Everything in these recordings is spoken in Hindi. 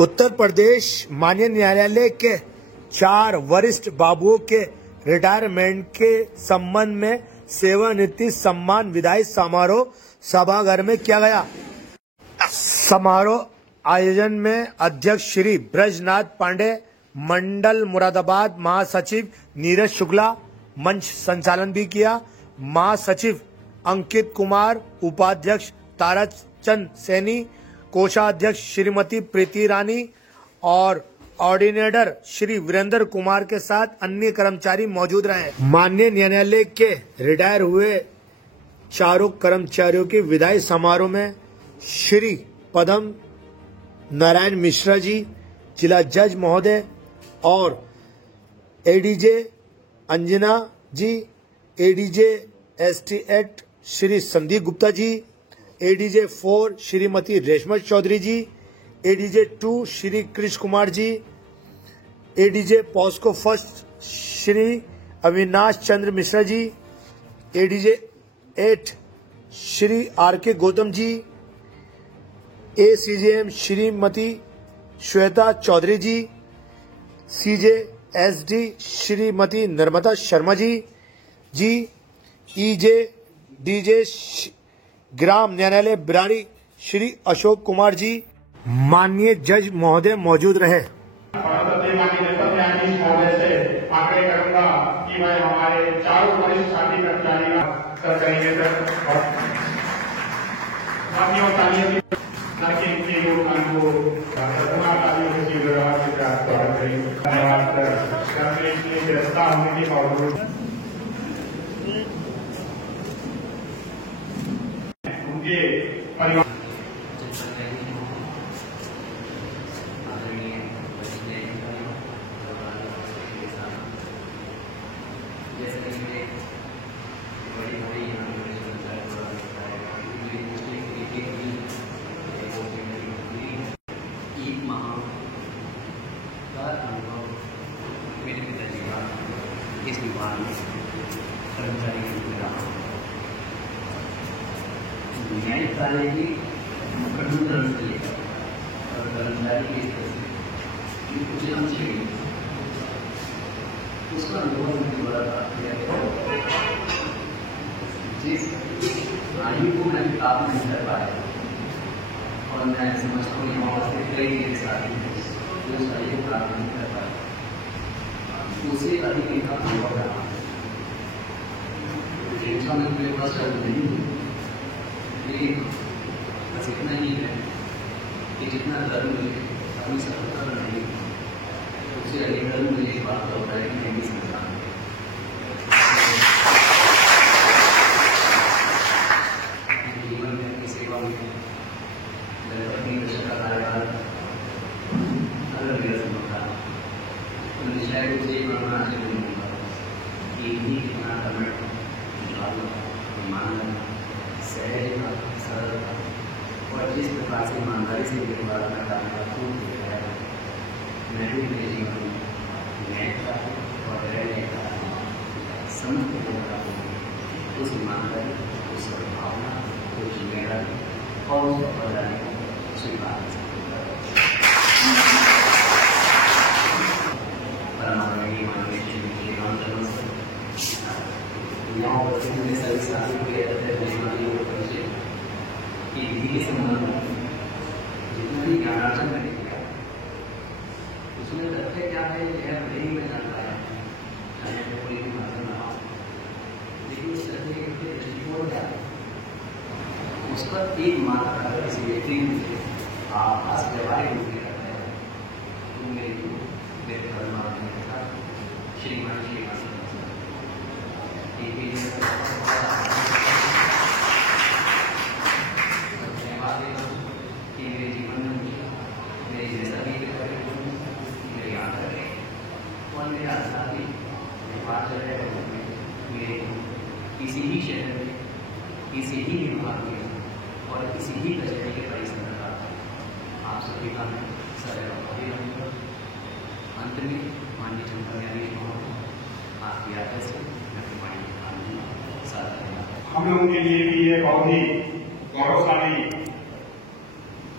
उत्तर प्रदेश माननीय न्यायालय के 4 वरिष्ठ बाबुओं के रिटायरमेंट के संबंध में सेवानिवृत्ति सम्मान विदाई समारोह सभागार में किया गया। समारोह आयोजन में अध्यक्ष श्री ब्रजनाथ पांडे, मंडल मुरादाबाद महासचिव नीरज शुक्ला मंच संचालन भी किया। महासचिव अंकित कुमार, उपाध्यक्ष ताराचंद सैनी, कोषाध्यक्ष श्रीमती प्रीति रानी और ऑर्डिनेटर श्री वीरेंद्र कुमार के साथ अन्य कर्मचारी मौजूद रहे। माननीय न्यायालय के रिटायर हुए चारों कर्मचारियों के विदाई समारोह में श्री पद्म नारायण मिश्रा जी, जिला जज महोदय, और ADJ Anjana ji, ADJ ST8 Shri Sandeep Gupta ji, ADJ 4 Shrimati Reshma Chaudhary ji, ADJ 2 Shri Krishna Kumar ji, ADJ POCSO first Shri Avinash Chandra Mishra ji, ADJ 8 Shri RK Gautam ji, ACJM Shrimati Shweta Chaudhary ji, CJSD Shrimati Narmada Sharma ji, EJ DJ ग्राम न्यायालय बिरारी श्री अशोक कुमार जी, माननीय जज महोदय मौजूद रहे। आग्रह करूंगा कि मैं हमारे चारों वरिष्ठ साथी कर्मचारी के योगदान को व्यवस्था होने के बावजूद उनके परिवार इस विभाग में कर्मचारी के रहा न्यायिक कार्य की कठोर से लेकर और कर्मचारी की कुछ अंश उसका अनुभव मुझे बड़ा था। जिस आयु को मैं प्राप्त नहीं कर पाया और मैं समझता हूँ यहाँ से कई मेरे साथी जो उस आयु को प्राप्त नहीं कर पाए, उसे अधिक इनका अनुभव रहा। मेरे पास नहीं लेकिन बस इतना ही है कि जितना धर्म मिले अपनी सफलता नहीं, उससे अधिक धर्म मुझे इस बात का होता है कि मैं भी समझता हूँ। जीवन में अपनी सेवा में अपनी दशा का कार्यकाल अगर मेरा संभव था तो निश्चय रूप से मानना जरूरी होगा कि इन्हीं कितना कमेंट मान सहजता, सरलता और जिस प्रकार से ईमानदारी से व्यवहार करता है, मैं भी मेरे जीवन में न्यायता और न्यायता समझ उस ईमानदारी, उस सद्भावना, उस जिम्मेदारी और उस वफादारी को स्वीकार कर सकते सभी साथी को कि विधि के संबंध में जितना भी ज्ञानार्जन मैंने किया उसमें तथ्य क्या है यह नहीं मैं जान पाया, चाहे मैं कोई भी भाषण रहा हूँ, लेकिन उस तथ्य के दृष्टिकोण क्या है उस पर एक मात्र अगर किसी व्यक्ति मुझे आभास व्यवहारिक रूप में करता है तो मेरे परमात्मा के साथ श्रीमान मेरे जीवन में मेरे जैसा भी मेरी आदत है और मेरे आजादी मेरे किसी भी शहर में, किसी भी विभाग में और किसी भी कचहरी के परिसर का आप सभी का मैं सदैव आभारी रहूँगा। अंत में माननीय जनता न्यायाधीश आपकी आदत से हम लोगों के लिए भी ये बहुत ही गौरवशाली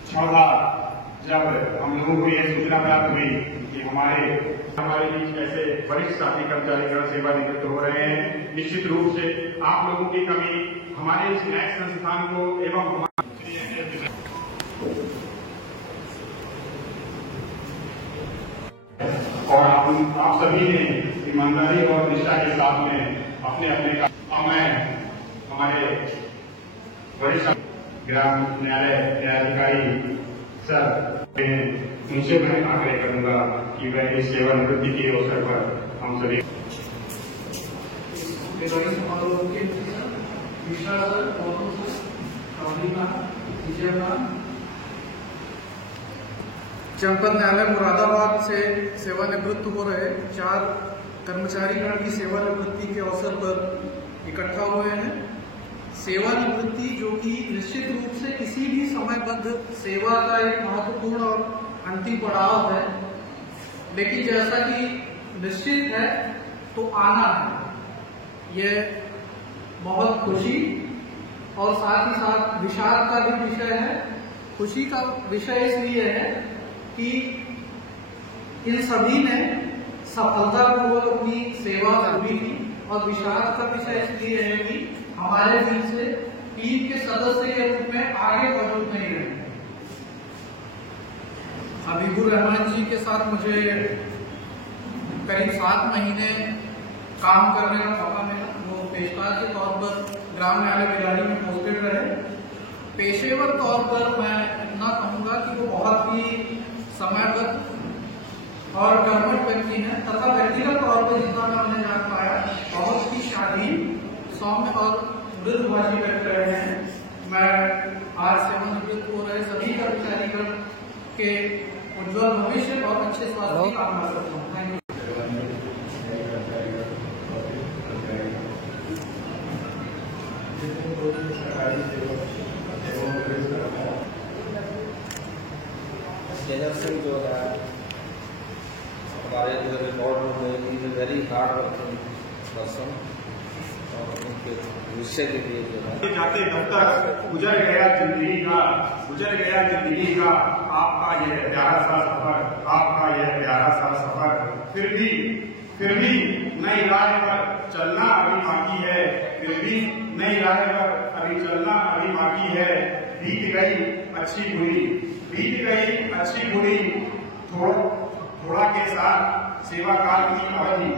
क्षण था जब हम लोगों को यह सूचना प्राप्त हुई कि हमारे बीच ऐसे वरिष्ठ साथी कर्मचारीगण सेवानिवृत्त हो रहे हैं, निश्चित रूप से आप लोगों की कमी हमारे इस नए संस्थान को एवं और आप सभी ने ईमानदारी और निष्ठा के साथ में अपने मैं हमारे वरिष्ठ ग्राम न्यायालय न्यायाधिकारी सर उनसे मैं आग्रह करूंगा कि वह इस सेवानिवृत्ति के अवसर पर हम सभी जनपद न्यायालय मुरादाबाद से सेवानिवृत्त हो रहे 4 कर्मचारीगण की सेवानिवृत्ति के अवसर पर इकट्ठा हुए हैं। सेवानिवृत्ति जो कि निश्चित रूप से किसी भी समयबद्ध सेवा का एक महत्वपूर्ण और अंतिम पड़ाव है, लेकिन जैसा कि निश्चित है तो आना है। ये बहुत खुशी और साथ ही साथ विषाद का भी विषय है। खुशी का विषय इसलिए है कि इन सभी ने सफलतापूर्वक अपनी सेवा पूरी की, और विषाद का विषय इसलिए है कि हमारे बीच से टीम के सदस्य के रूप में आगे मौजूद नहीं रहे। हबीबुर रहमान जी के साथ मुझे करीब 7 महीने काम करने का मौका मिला। वो पेशकार के तौर पर ग्राम न्यायालय बिलाड़ी में पोस्टेड रहे। पेशेवर तौर पर मैं इतना कहूंगा कि वो बहुत ही समयबद्ध और कर्मठ व्यक्ति हैं, तथा व्यक्तिगत तौर पर जितना मैं उन्हें जान पाया बहुत ही शालीन, सौम्य और मृदुभाषी व्यक्त रहे हैं। मैं आज सेवानिवृत्त हो रहे सभी कर्मचारीगण के उज्जवल भविष्य और अच्छे स्वास्थ्य की कामना करता हूँ। Thank you. तेजस्वी जो है हमारे जो रिकॉर्ड में is very hard working person, और उनके भविष्य के लिए जो है जाते दफ्तर गुजर गया जिंदगी का आपका यह प्यारा सा सफर, आपका यह प्यारा सा सफर। फिर भी नई राह पर चलना अभी बाकी है, फिर भी नई राह पर अभी चलना अभी बाकी है। बीत गई अच्छी बुरी थोड़ा के साथ सेवा काल की अवधि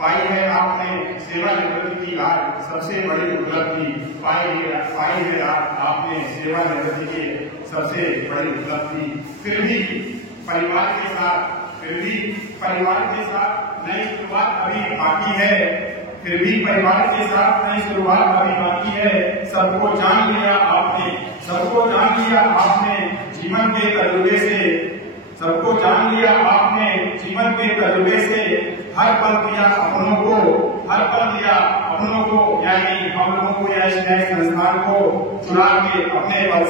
पाई है आपने, सेवानिवृत्ति की आज सबसे बड़ी उपलब्धि पाई है आपने, सेवानिवृत्ति के सबसे बड़ी उपलब्धि। फिर भी परिवार के साथ नई शुरुआत अभी बाकी है, सबको जान लिया आपने जीवन के तजुर्बे से हर पल दिया अपनों को यानी हम लोगों को या इस नए संस्थान को चुरा के अपने बल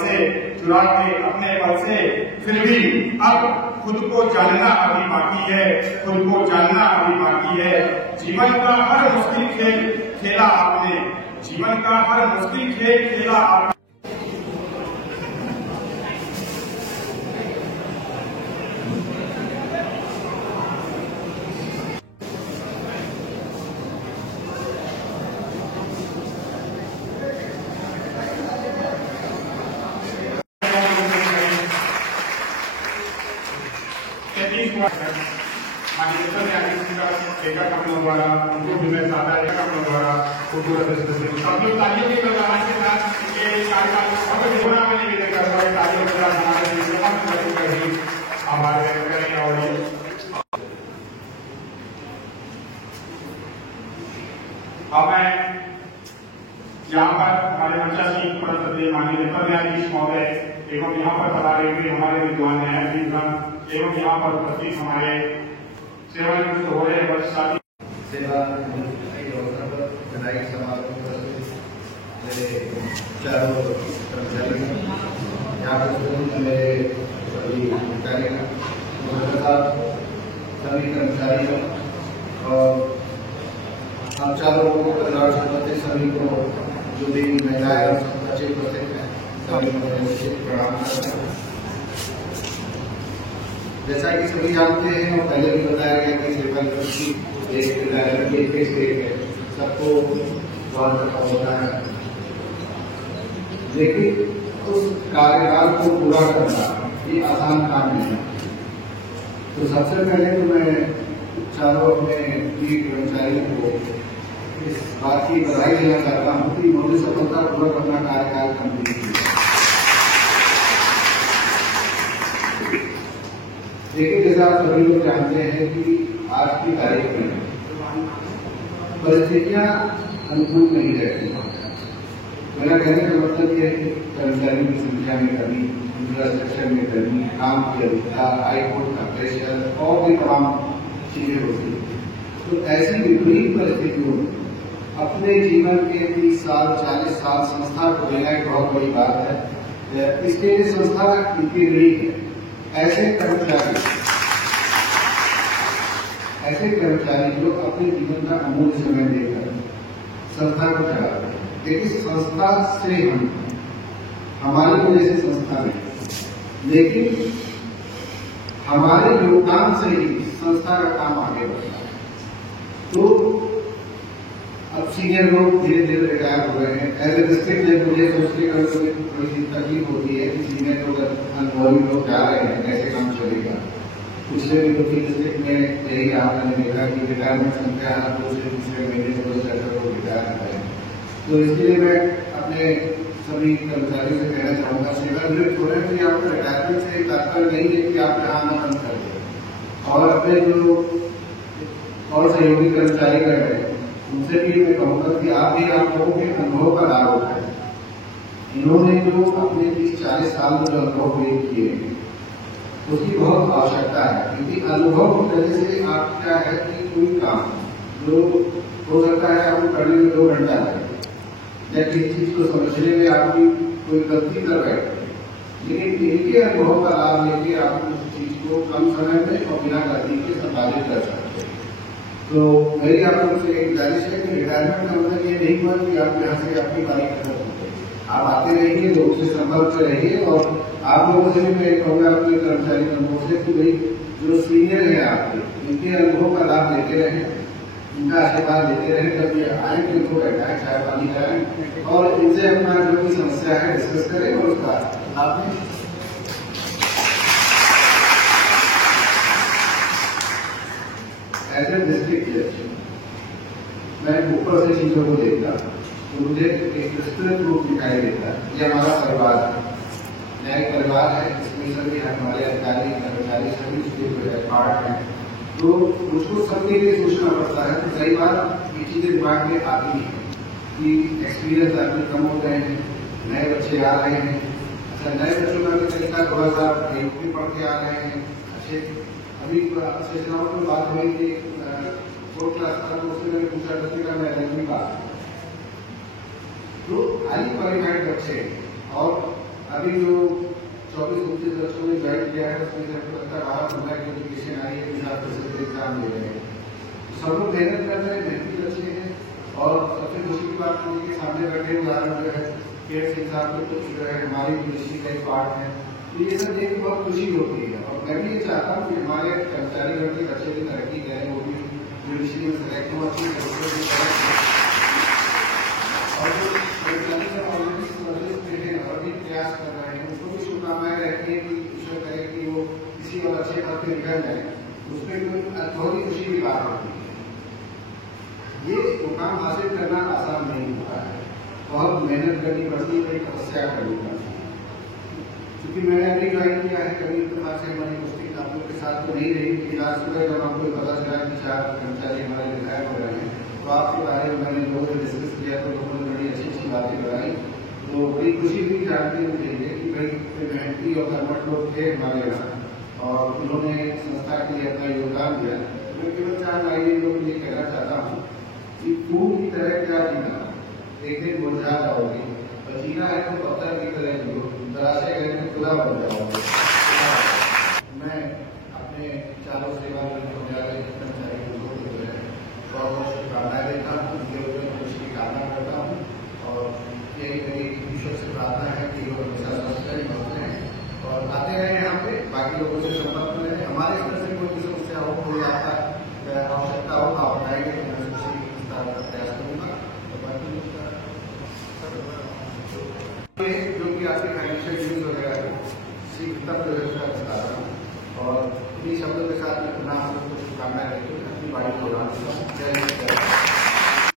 से। फिर भी अब खुद को जानना अभी बाकी है। जीवन का हर मुश्किल खेल खेला आपने। उनको भी मैं सादा द्वारा सब लोग तालियों की गड़गड़ाहट के साथ ये कार्यक्रम को होना मैंने भी देखा तालियों के साथ हमारे करें। और अब मैं यहाँ पर हमारे मंचा सिंह प्रदेश माननीय नेता न्यायाधीश महोदय एवं यहाँ पर पधारे हुए हमारे विद्वान न्यायाधीशगण एवं यहाँ पर उपस्थित हमारे सेवानिवृत्त हो रहे वर्ष साथी विधायक समारोह मेरे चारों कर्मचारी यहाँ पर मेरे सभी कर्मचारी और हम चारों लोगों परिवार संबंधित सभी को जो भी महिलाएं और उपस्थित हैं सभी को प्रणाम करता हूँ। जैसा कि सभी जानते हैं और पहले भी बताया गया कि सेवानिवृत्ति एक डायरेक्ट है, सबको बहुत रखा होता है, लेकिन उस कार्यकाल को पूरा करना ये आसान काम नहीं है। तो सबसे पहले तो मैं चारों अपने कर्मचारियों को इस बात की बधाई देना चाहता हूँ कि उन्होंने सफलतापूर्वक अपना कार्यकाल कंप्लीट किया। लेकिन जैसा आप सभी लोग जानते हैं कि आज की तारीख में परिस्थितियां अनुकूल नहीं रहती। मेरा कहने का मतलब यह है कि कर्मचारियों की संख्या में कमी, इंफ्रास्ट्रक्चर में कमी, काम की अधिकता, हाईकोर्ट का प्रेशर और भी तमाम चीजें होती हैं। तो ऐसी विपरीत परिस्थितियों में अपने जीवन के 30 साल 40 साल संस्था को देना एक बहुत बड़ी बात है। इसके लिए संस्था इनकी रीढ़ी है। ऐसे कर्मचारी जो अपने जीवन का अमूल्य समय देकर संस्था को चलाते हैं, लेकिन संस्था से हमारी वजह से संस्था नहीं, लेकिन हमारे योगदान से ही संस्था का काम आगे बढ़ता है। तो अब सीनियर लोग धीरे धीरे रिटायर हो रहे हैं। एज ए डिस्ट्रिक्ट जज मुझे सोचने का थोड़ी सी तकलीफ होती है कि सीनियर लोग अनुभवी लोग जा रहे हैं, कैसे काम चलेगा। पिछले भी 2-3 डिस्ट्रिक्ट में यही आपने देखा कि रिटायरमेंट संख्या 2 से 3 महीने से 2 से लोग रिटायर कर रहे हैं। तो इसलिए मैं अपने सभी कर्मचारियों से कहना चाहूँगा, सेवानिवृत्त हो रहे हैं तो आपका रिटायरमेंट से तात्पर्य नहीं है कि आप यहाँ आना बंद कर दें। और अपने जो और सहयोगी कर्मचारी कर रहे हैं उनसे भी मैं कहूँगा कि आप भी आप लोगों के अनुभव का लाभ उठाएं। इन्होंने जो अपने 30-40 साल में जो अनुभव किए उसकी बहुत आवश्यकता है, क्योंकि अनुभव की वजह से आप क्या है कि कोई काम जो हो सकता है आपको करने में 2 घंटा लगे या किसी चीज को समझने में आपकी कोई गलती कर बैठे, लेकिन इनके अनुभव का लाभ लेके आप उस चीज को कम समय में और बिना गलती के संपादित कर सकते हैं। तो मेरी आप लोगों से एक गुजारिश है कि रिटायरमेंट का मतलब ये नहीं हुआ कि आप यहाँ से आपकी बारी खत्म हो गई। आप आते रहिए, लोगों से संपर्क में रहिए और आप लोगों से भी मैं कहूँगा अपने कर्मचारी अनुभव से कि भाई जो सीनियर है आपके, इनके अनुभव का लाभ लेते रहें, इनका आशीर्वाद लेते रहें। जब ये आए तो इनको बैठाएं, चाय पानी कराएं और इनसे अपना जो भी समस्या है डिस्कस करें और उसका लाभ लें। एज ए डिस्ट्रिक्ट जज मैं ऊपर से चीजों को देखता हूँ तो मुझे एक विस्तृत रूप दिखाई देता है। ये हमारा परिवार है, न्यायिक परिवार है, इसमें सभी हमारे अधिकारी कर्मचारी सभी उसके पार्ट हैं। तो मुझको सबके लिए सोचना पड़ता है। तो कई बार ये चीजें दिमाग में आती हैं कि एक्सपीरियंस आदमी कम हो गए हैं, नए बच्चे आ रहे हैं। अच्छा, नए बच्चों का भी तरीका थोड़ा सा भी पढ़ के आ रहे हैं। अच्छे अभी सेशनाओं में बात हुई कि 4 क्लास का तो उससे मैंने पूछा था मैं 11वीं पास, तो हाईली क्वालिफाइड बच्चे और अभी जो 24-29 बच्चों ने ज्वाइन किया है उसमें से लगता रहा होगा कि एजुकेशन आई है, 50% एग्जाम दे रहे हैं। सब लोग मेहनत कर रहे हैं, मेहनती बच्चे हैं। और सबसे खुशी की बात के सामने बैठे उदाहरण जो है केयर सिंह साहब तो जो है हमारी यूनिवर्सिटी का एक पार्ट है। तो ये सब देख बहुत खुशी होती है और मैं भी ये चाहता हूँ कि हमारे कर्मचारी वर्ग के बच्चे भी तरक्की करें, वो भी यूनिवर्सिटी में सेलेक्ट हो, अच्छी और जो कर्मचारी ऑलरेडी और भी प्रयास कर रहे हैं उनको भी शुभकामनाएं रहती है कि ईश्वर करे कि वो किसी और अच्छे पद पे निकल जाए, उसमें बहुत ही खुशी की बात होती है। ये मुकाम हासिल करना आसान नहीं होता है, बहुत मेहनत करनी पड़ती है, बड़ी तपस्या करनी पड़ती है। क्योंकि मैंने अभी ज्वाइन किया है, कभी इत्तेफाक से हमारी पोस्टिंग आप लोग के साथ तो नहीं रही, लेकिन आज सुबह जब आपको पता चला कि 4 कर्मचारी हमारे रिटायर हो रहे हैं तो आपके बारे में मैंने लोगों से डिस्कस किया तो लोगों ने बड़ी अच्छी बातें बताई। तो बड़ी खुशी भी जानते हुए चाहिए कि भाई मेहनती और कर्मठ लोग थे हमारे यहाँ और उन्होंने संस्था के लिए अपना योगदान दिया। मैं केवल 4 लाइनें लोग ये कहना चाहता हूँ कि फूल की तरह क्या जीना, एक दिन मुरझा जाओगे और जीना है तो पत्थर की तरह जियो, तराशे गए तो खुदा बन जाओगे। मैं अपने चारों सेवानिवृत्त होने वाले कर्मचारी को जो है बहुत शुभकामनाएं देता हूँ, उनके खुशी की कामना करता हूँ और यही मेरी ईश्वर से प्रार्थना है कि वो हमेशा स्वस्थ रहें और आते रहे यहाँ पे, बाकी लोगों से संपर्क में रहें। उत्तम प्रदर्शन का विस्तार हूँ और इन्हीं शब्दों के साथ मैं पुनः आप लोग को शुभकामनाएं देते हुए अपनी बाड़ी को जय हिंद।